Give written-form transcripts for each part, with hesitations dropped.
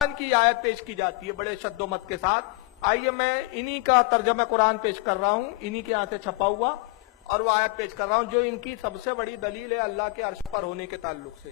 قرآن کی آیت پیش کی جاتی ہے بڑے شد و مت کے ساتھ. آئیے میں انہی کا ترجمہ قرآن پیش کر رہا ہوں, انہی کے ہاتھ سے چھپا ہوا, اور وہ آیت پیش کر رہا ہوں جو ان کی سب سے بڑی دلیل ہے اللہ کے عرش پر ہونے کے تعلق سے.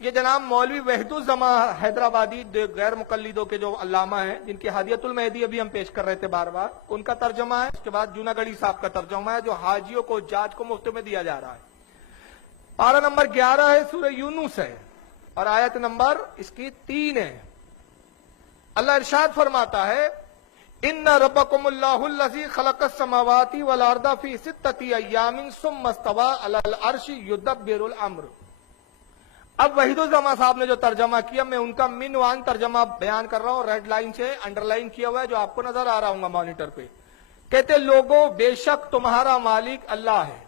یہ جناب مولوی وحید الزماں حیدرآبادی غیر مقلدوں کے جو علامہ ہیں, جن کی ہدیت المہدی ابھی ہم پیش کر رہے تھے بار بار, ان کا ترجمہ ہے. اس کے بعد جوناگڑھی صاحب کا ترجمہ ہے جو حاجیوں کو حجاج کو مفت میں دیا جا رہا ہے. پارہ نمبر 11 ہے, سورہ یونس ہے, اور آیت نمبر اس کی 3 ہے. اللہ ارشاد فرماتا ہے ان ربکم اللہ الذی خلق السماوات والارض فی 6 ایام ثم استوى علی العرش یدبر الامر. اب وحید الزماں صاحب نے جو ترجمہ کیا, میں ان کا منوان ترجمہ بیان کر رہا ہوں, ریڈ لائن سے انڈر لائن کیا ہوا ہے جو آپ کو نظر آ رہا ہوں گا مانیٹر پہ. کہتے لوگوں بے شک تمہارا مالک اللہ ہے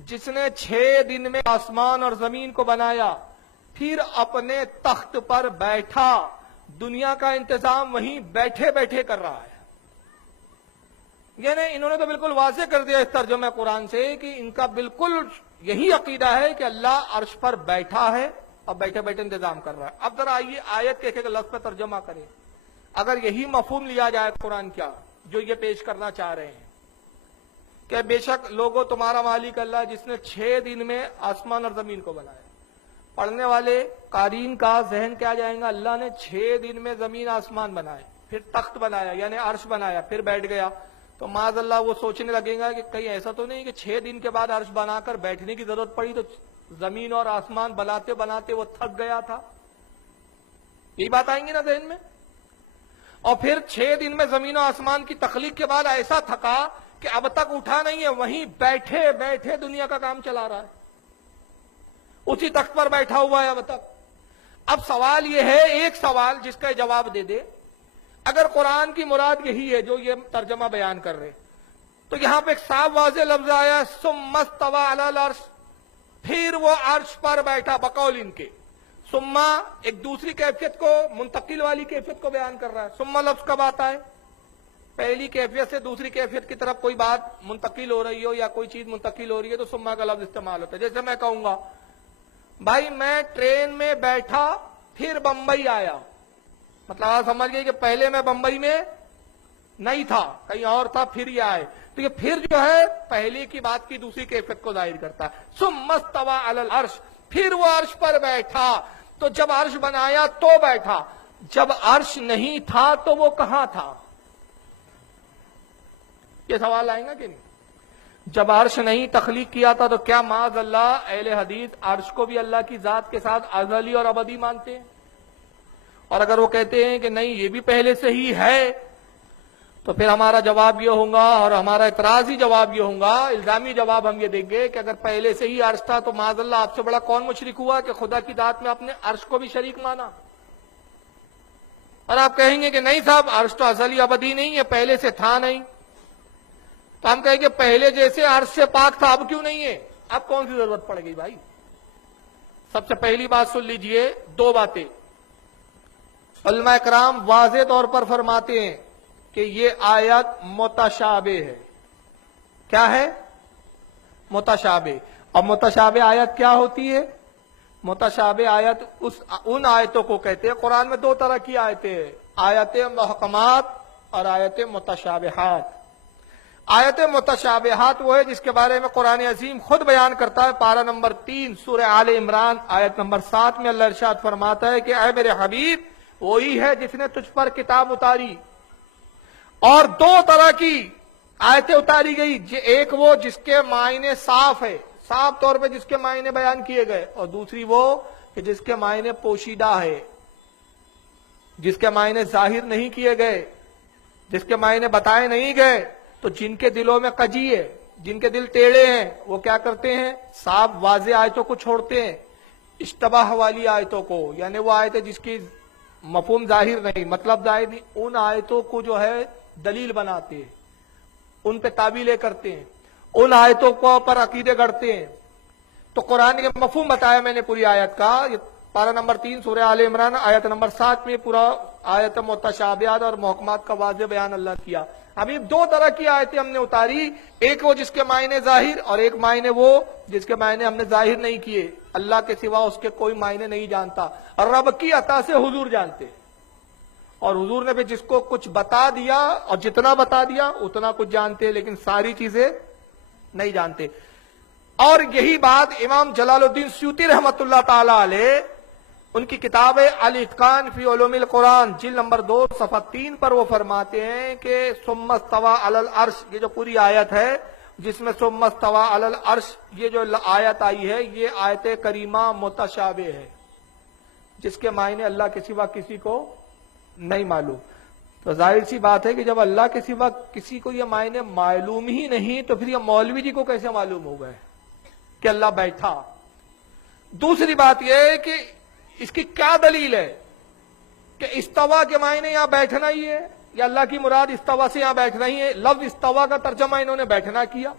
جس نے 6 دن میں آسمان اور زمین کو بنایا, پھر اپنے تخت پر بیٹھا. دنیا کا انتظام وہیں بیٹھے بیٹھے کر رہا ہے. یعنی انہوں نے تو بالکل واضح کر دیا اس ترجمہ قرآن سے کہ ان کا بالکل یہی عقیدہ ہے کہ اللہ عرش پر بیٹھا ہے اور بیٹھے بیٹھے انتظام کر رہا ہے. اب ذرا آئیے آیت کے ایک لفظ پہ ترجمہ کریں. اگر یہی مفہوم لیا جائے قرآن کیا جو یہ پیش کرنا چاہ رہے ہیں کہ بے شک لوگوں تمہارا مالک اللہ جس نے 6 دن میں آسمان اور زمین کو بنایا, پڑھنے والے قارئین کا ذہن کیا جائیں گا, اللہ نے 6 دن میں زمین آسمان بنائے, پھر تخت بنایا یعنی عرش بنایا, پھر بیٹھ گیا. تو معاذ اللہ وہ سوچنے لگے گا کہ کہیں ایسا تو نہیں کہ 6 دن کے بعد عرش بنا کر بیٹھنے کی ضرورت پڑی تو زمین اور آسمان بناتے بناتے وہ تھک گیا تھا. یہی بات آئیں گی نا ذہن میں. اور پھر 6 دن میں زمین و آسمان کی تخلیق کے بعد ایسا تھکا کہ اب تک اٹھا نہیں ہے, وہیں بیٹھے بیٹھے دنیا کا کام چلا رہا ہے, اسی تخت پر بیٹھا ہوا ہے اب تک. اب سوال یہ ہے, ایک سوال جس کا جواب دے دے. اگر قرآن کی مراد یہی ہے جو یہ ترجمہ بیان کر رہے, تو یہاں پہ ایک صاف واضح لفظ آیا ثم استوى علی العرش, پھر وہ عرش پر بیٹھا. بقول ان کے ثم ایک دوسری کیفیت کو, منتقل والی کیفیت کو بیان کر رہا ہے. ثم لفظ کب آتا ہے؟ پہلی کیفیت سے دوسری کیفیت کی طرف کوئی بات منتقل ہو رہی ہو یا کوئی چیز منتقل ہو رہی ہے تو ثم کا لفظ استعمال ہوتا ہے. جیسے میں کہوں گا بھائی میں ٹرین میں بیٹھا پھر بمبئی آیا, مطلب آپ سمجھ گئے کہ پہلے میں بمبئی میں نہیں تھا, کہیں اور تھا, پھر یہ آئے. تو یہ پھر جو ہے پہلے کی بات کی دوسری کیفیت کو ظاہر کرتا ہے. ثم استوى علی العرش, پھر وہ عرش پر بیٹھا. تو جب عرش بنایا تو بیٹھا, جب عرش نہیں تھا تو وہ کہاں تھا؟ یہ سوال آئے گا کہ نہیں؟ جب عرش نہیں تخلیق کیا تھا تو کیا معاذ اللہ اہل حدیث عرش کو بھی اللہ کی ذات کے ساتھ ازلی اور ابدی مانتے ہیں؟ اور اگر وہ کہتے ہیں کہ نہیں یہ بھی پہلے سے ہی ہے, تو پھر ہمارا جواب یہ ہوگا, اور ہمارا اعتراضی جواب یہ ہوگا, الزامی جواب ہم یہ دیں گے کہ اگر پہلے سے ہی عرش تھا تو معاذ اللہ آپ سے بڑا کون مشرک ہوا کہ خدا کی ذات میں آپ نے عرش کو بھی شریک مانا؟ اور آپ کہیں گے کہ نہیں صاحب عرش تو ازلی ابدی نہیں ہے, پہلے سے تھا نہیں. تو ہم کہیں گے پہلے جیسے عرش سے پاک تھا اب کیوں نہیں ہے؟ اب کون سی ضرورت پڑ گئی بھائی؟ سب سے پہلی بات سن لیجئے, 2 باتیں. علماء کرام واضح طور پر فرماتے ہیں کہ یہ آیت متشابہ ہے. کیا ہے؟ متشابہ. اور متشابہ آیت کیا ہوتی ہے؟ متشابہ آیت ان آیتوں کو کہتے ہیں, قرآن میں 2 طرح کی آیتیں ہیں, آیت محکمات اور آیت متشابہات. آیت متشابہات وہ ہے جس کے بارے میں قرآن عظیم خود بیان کرتا ہے. پارہ نمبر 3 سورہ آل عمران آیت نمبر 7 میں اللہ ارشاد فرماتا ہے کہ اے میرے حبیب وہی ہے جس نے تجھ پر کتاب اتاری. اور 2 طرح کی آیتیں اتاری گئی, ایک وہ جس کے معنی صاف ہے, صاف طور پہ جس کے معنی بیان کیے گئے, اور دوسری وہ کہ جس کے معنی پوشیدہ ہے, جس کے معنی ظاہر نہیں کیے گئے, جس کے معنی بتائے نہیں گئے. تو جن کے دلوں میں کجی ہے, جن کے دل ٹیڑے ہیں, وہ کیا کرتے ہیں؟ صاف واضح آیتوں کو چھوڑتے ہیں, اشتباہ والی آیتوں کو, یعنی وہ آیتیں جس کی مفہوم ظاہر نہیں, مطلب ظاہر نہیں, ان آیتوں کو جو ہے دلیل بناتے ہیں, ان پہ تعویلیں کرتے ہیں, ان آیتوں کو پر عقیدے گڑھتے ہیں. تو قرآن کے مفہوم بتایا میں نے پوری آیت کا, یہ पारा नंबर 3 सूरह आल इमरान आयत नंबर 7 में पूरा आयत मुतशाबिहात और मुहकमात का वाज़ेह बयान अल्लाह किया। अभी दो तरह की आयतें हमने उतारी, एक वो जिसके मायने जाहिर और एक मायने वो जिसके मायने हमने जाहिर नहीं किए। अल्लाह के सिवा उसके कोई मायने नहीं जानता और रब की अता से हुजूर जानते, और हुजूर ने भी जिसको कुछ बता दिया और जितना बता दिया उतना कुछ जानते, लेकिन सारी चीजें नहीं जानते। और यही बात इमाम जलालुद्दीन सूती रहमतुल्लाह ताला अलैह उनकी किताब है अल इत्कान फी उलूमिल कुरान जिल्द नंबर 2 सफ़ा 3 पर वो फरमाते हैं कि सुम्मस्तवा अलल अर्श, ये जो पूरी आयत है जिसमें सुम्मस्तवा अलल अर्श ये जो आयत आई है, ये आयत करीमा मुतशाबिह है, जिसके मायने अल्लाह के सिवा किसी को नहीं मालूम। तो जाहिर सी बात है कि जब अल्लाह के सिवा किसी को ये मायने मालूम ही नहीं, तो फिर ये मौलवी जी को कैसे मालूम हो गए कि अल्लाह बैठा। दूसरी बात यह है कि इसकी क्या दलील है कि इस्तवा के मायने यहां बैठना ही है, या अल्लाह की मुराद इस्तवा से यहां बैठना ही है। लफ्ज इस्तवा का तर्जमा इन्होंने बैठना किया,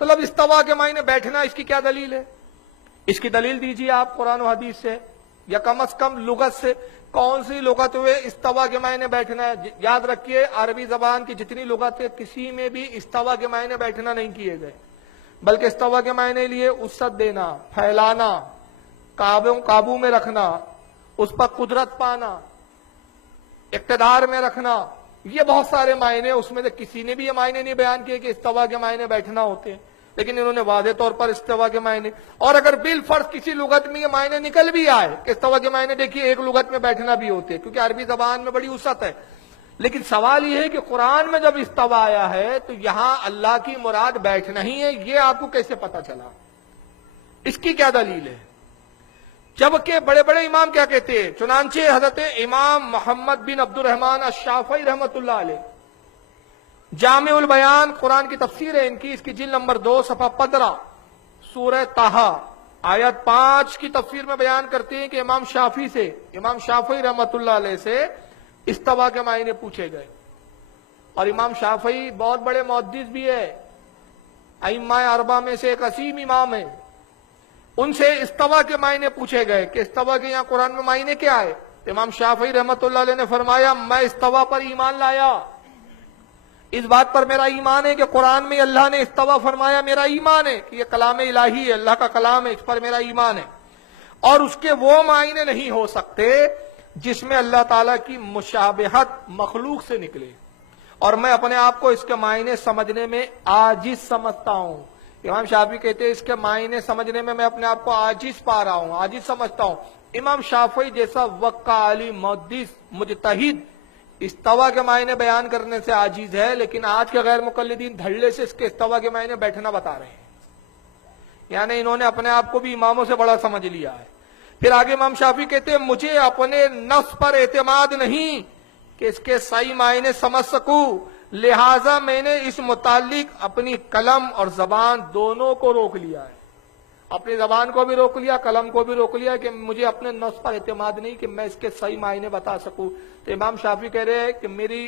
तो लफ्ज इस्तवा के मायने बैठना, इसकी क्या दलील है? इसकी दलील दीजिए आप कुरान और हदीस से, या कम से कम लुगत से। कौन सी लुगत हुए इस्तवा के मायने बैठना है? याद रखिए अरबी जबान की जितनी लुगत है किसी में भी इस्तवा के मायने बैठना नहीं किए गए, बल्कि इस्तवा के मायने लिए उसत देना, फैलाना, काबू में रखना, उस पर कुदरत पाना, इक्तदार में रखना, ये बहुत सारे मायने। उसमें से किसी ने भी ये मायने नहीं बयान किए कि इस्तवा के मायने बैठना होते हैं, लेकिन इन्होंने वाज़ेह तौर पर इस्तवा के मायने। और अगर बिल फर्ज किसी लुगत में ये मायने निकल भी आए कि इस्तवा के मायने देखिए एक लुगत में बैठना भी होते हैं, क्योंकि अरबी जबान में बड़ी उसत है, लेकिन सवाल यह है कि कुरान में जब इस्तवा आया है तो यहां अल्लाह की मुराद बैठना ही है, ये आपको कैसे पता चला? इसकी क्या दलील है? जबकि बड़े बड़े इमाम क्या कहते हैं, चुनांचे हजरत इमाम मोहम्मद बिन अब्दुल रहमान अश-शाफ़ी रहमतुल्लाह अलैह जामिउल बयान कुरान की तफसीर है इनकी, इसकी जिल्द नंबर 2 सफ़ा 15 सूरह ताहा आयत 5 की तफसीर में बयान करते हैं कि इमाम शाफी रहमतुल्लाह अलैह से इस्तवा के मायने पूछे गए। और इमाम शाफी बहुत बड़े मुहद्दिस भी है, अइम्मा अरबा में से एक असीम इमाम है। उनसे इस्तवा के मायने पूछे गए कि इस्तवा के यहाँ कुरान में मायने क्या है। इमाम शाफी रहमतुल्लाह अलैह ने फरमाया, मैं इस्तवा पर ईमान लाया, इस बात पर मेरा ईमान है कि कुरान में अल्लाह ने इस्तवा फरमाया, मेरा ईमान है कि यह कलाम इलाही है, अल्लाह का कलाम है, इस पर मेरा ईमान है। और उसके वो मायने नहीं हो सकते जिसमें अल्लाह ताला की मुशाबहत मखलूक से निकले, और मैं अपने आप को इसके मायने समझने में आजिज समझता हूं। इमाम शाफी कहते हैं इसके मायने समझने में मैं अपने आप को आजिज पा रहा हूं, आजिज समझता हूं। इमाम शाफी जैसा वक्का आली मुहद्दिस मुजतहिद इस्तवा के मायने बयान करने से आजिज है, लेकिन आज के गैर मुकल्लिदीन धड़ल्ले से इसके इस्तवा के मायने बैठना बता रहे हैं, यानी इन्होंने अपने आप को भी इमामों से बड़ा समझ लिया है। फिर आगे इमाम शाफी कहते हैं, मुझे अपने नफ्स पर एतमाद नहीं कि इसके सही मायने समझ सकूं, लिहाजा मैंने इस मुतालिक अपनी कलम और जबान दोनों को रोक लिया है। अपनी जबान को भी रोक लिया, कलम को भी रोक लिया कि मुझे अपने नफ्स पर एतमाद नहीं कि मैं इसके सही मायने बता सकूं। तो इमाम शाफी कह रहे हैं कि मेरी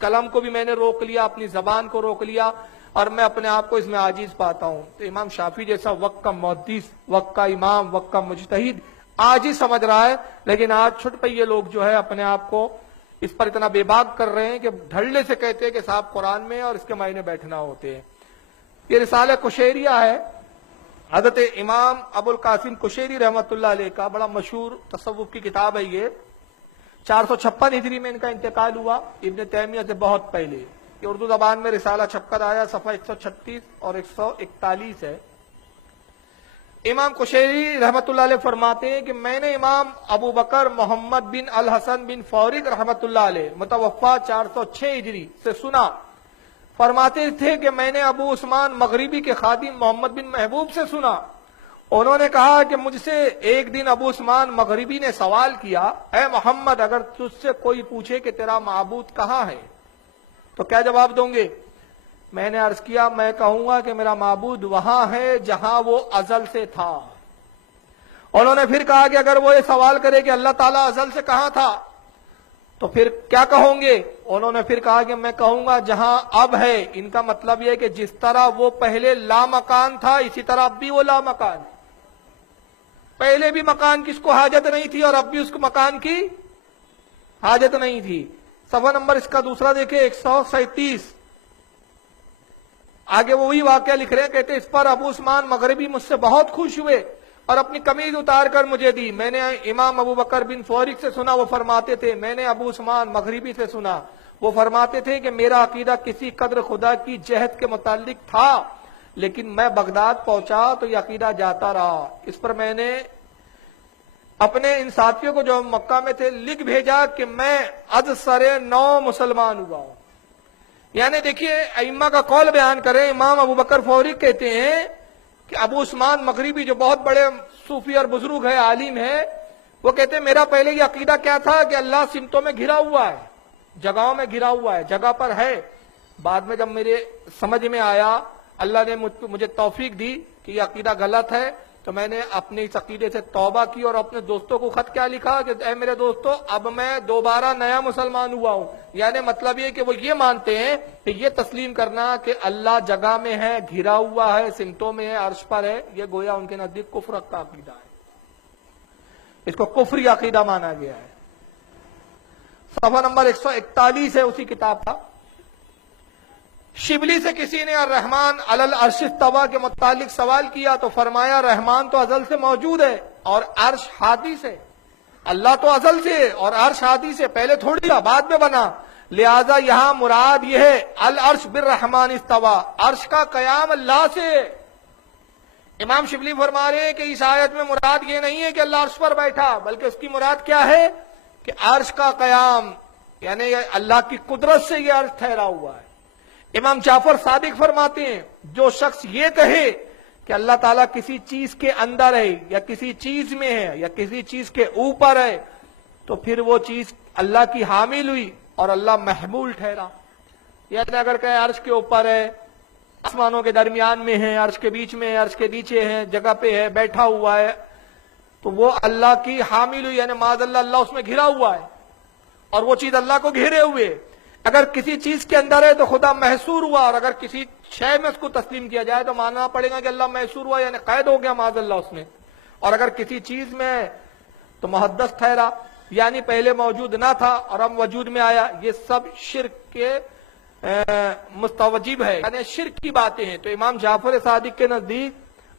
कलम को भी मैंने रोक लिया, अपनी जबान को रोक लिया, और मैं अपने आप को इसमें आजीज पाता हूं। तो इमाम शाफी जैसा वक्त का मुहद्दिस, वक्त का इमाम, वक्त का मुजतहिद आजिज समझ रहा है, लेकिन आज छुट पे ये लोग जो है अपने आप को इस पर इतना बेबाक कर रहे हैं कि धड़ल्ले से कहते हैं कि साहब कुरान में और इसके मायने बैठना होते हैं। ये रिसाला कुशैरिया है, हज़रत इमाम अबुल कासिम कुशैरी रहमतुल्लाह अलैह का बड़ा मशहूर तसव्वुफ की किताब है। ये 456 हिजरी में इनका इंतकाल हुआ, इब्न तैमिया से बहुत पहले। ये उर्दू जबान में रिसाला छपकर आया, सफ़ा 136 और 141 है। इमाम कुशैरी रहमतुल्लाह अलैह फरमाते हैं कि मैंने इमाम अबू बकर मोहम्मद बिन अल हसन बिन फौरिक रहमतुल्लाह अलैह मुतवफ़ा 406 हिजरी से सुना, फरमाते थे कि मैंने अबू उस्मान मगरिबी के खादिम मोहम्मद बिन महबूब से सुना। उन्होंने कहा कि मुझसे एक दिन अबू उस्मान मगरिबी ने सवाल किया, ऐ मोहम्मद, अगर तुझसे कोई पूछे कि तेरा माबूद कहाँ है तो क्या जवाब दोगे? मैंने अर्ज किया, मैं कहूंगा कि मेरा माबूद वहां है जहां वो अजल से था। उन्होंने फिर कहा कि अगर वो ये सवाल करे कि अल्लाह ताला अजल से कहां था तो फिर क्या कहोगे? उन्होंने फिर कहा कि मैं कहूंगा जहां अब है। इनका मतलब यह है कि जिस तरह वो पहले लामकान था इसी तरह अब भी वो लामकान है। पहले भी मकान की इसको हाजत नहीं थी और अब भी उसको मकान की हाजत नहीं थी। सफा नंबर इसका दूसरा देखे 137। आगे वो वही वाकया लिख रहे हैं, कहते इस पर अबू उस्मान मगरिबी मुझसे बहुत खुश हुए और अपनी कमीज उतार कर मुझे दी। मैंने इमाम अबू बकर बिन फौरिक से सुना, वो फरमाते थे, मैंने अबू उस्मान मगरिबी से सुना, वो फरमाते थे कि मेरा अकीदा किसी कद्र खुदा की जहद के मुतालिक था, लेकिन मैं बगदाद पहुंचा तो यह अकीदा जाता रहा। इस पर मैंने अपने इन साथियों को जो मक्का में थे लिख भेजा कि मैं अज सरे 9 मुसलमान हुआ हूं। यानी देखिए अइम्मा का कौल बयान करें, इमाम अबू बकर फौरी कहते हैं कि अबू उस्मान मगरिबी जो बहुत बड़े सूफी और बुजुर्ग है, आलिम है, वो कहते हैं मेरा पहले ये अकीदा क्या था कि अल्लाह सिमतों में घिरा हुआ है, जगहों में घिरा हुआ है, जगह पर है। बाद में जब मेरे समझ में आया, अल्लाह ने मुझे तौफीक दी कि यह अकीदा गलत है, तो मैंने अपने इस अकीदे से तौबा की और अपने दोस्तों को खत क्या लिखा कि ऐ मेरे दोस्तों, अब मैं दोबारा नया मुसलमान हुआ हूं। यानी मतलब ये कि वो ये मानते हैं कि ये तस्लीम करना कि अल्लाह जगह में है, घिरा हुआ है, सिमतों में है, अर्श पर है, ये गोया उनके नजदीक कुफ्र का अकीदा है, इसको कुफ्री अकीदा माना गया है। सफा नंबर 141 है उसी किताब का। शिबली से किसी ने रहमान अलल अर्श तवा के मुतालिक सवाल किया तो फरमाया रहमान तो अजल से मौजूद है और अर्श हादी से। अल्लाह तो अजल से और अर्श हादी से, पहले थोड़ी था, बाद में बना। लिहाजा यहां मुराद यह है अल अर्श बिर रहमान इस्तवा, अर्श का कयाम अल्लाह से। इमाम शिबली फरमा रहे हैं कि इस आयत में मुराद ये नहीं है कि अल्लाह अर्श पर बैठा, बल्कि उसकी मुराद क्या है कि अर्श का कयाम, यानी अल्लाह की कुदरत से यह अर्श ठहरा हुआ है। इमाम जाफर सादिक फरमाते हैं, जो शख्स ये कहे कि अल्लाह ताला किसी चीज के अंदर है या किसी चीज में है या किसी चीज के ऊपर है, तो फिर वो चीज अल्लाह की हामिल हुई और अल्लाह महमूल ठहरा। यानी अगर कहे अर्श के ऊपर है, आसमानों के दरमियान में है, अर्श के बीच में है, अर्श के नीचे है, जगह पे है, बैठा हुआ है, तो वो अल्लाह की हामिल हुई, यानी माज़अल्लाह अल्लाह उसमें घिरा हुआ है और वो चीज अल्लाह को घेरे हुए। अगर किसी चीज के अंदर है तो खुदा महसूर हुआ, और अगर किसी शय में उसको तस्लीम किया जाए तो मानना पड़ेगा कि अल्लाह महसूर हुआ, यानी कैद हो गया माज़अल्लाह उसमें। और अगर किसी चीज में है तो मुहद्दस ठहरा, यानी पहले मौजूद ना था और अब वजूद में आया। ये सब शिर्क के मुस्तवजिब है, यानी शिर्क की बातें हैं। तो इमाम जाफर सादिक के नजदीक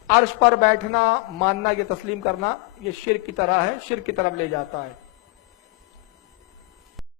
अर्श पर बैठना, मानना, ये तस्लीम करना, ये शिर्क की तरह है, शिर्क की तरफ ले जाता है।